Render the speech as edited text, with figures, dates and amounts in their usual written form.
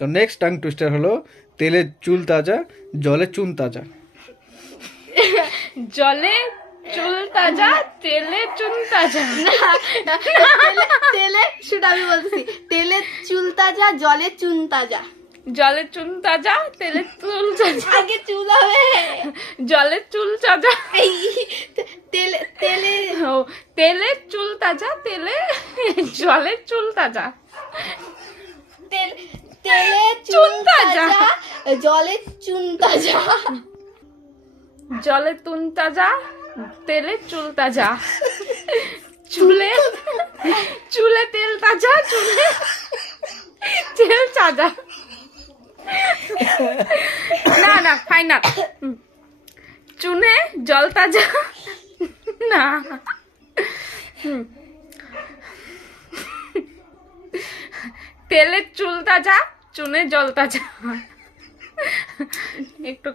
তো next tongue twister হলো তেলে চুল তাজা জলে চুন তাজা। জলে চুল তাজা তেলে চুন তাজা। তেলে সেটা আমি বলতেছি, তেলে চুল তাজা জলে চুন তাজা। জলে চুন তাজা তেলে চুল তাজা। আগে চুল হবে, জলে চুল তাজা। এই তেলে তেলে ও তেলে চুল তাজা তেলে জলে চুল তাজা। তেলে চুন চুন তাজা। তাজা জলে চুন তাজা। জলে চুন তাজা তেলে চুল তাজা। চুলে চুলে তেল তাজা চুলে তেল তাজা। না না ফাইনাল। চুনে জল তাজা। না তেলে চুল তাজা চুনে জল তাজা। একটু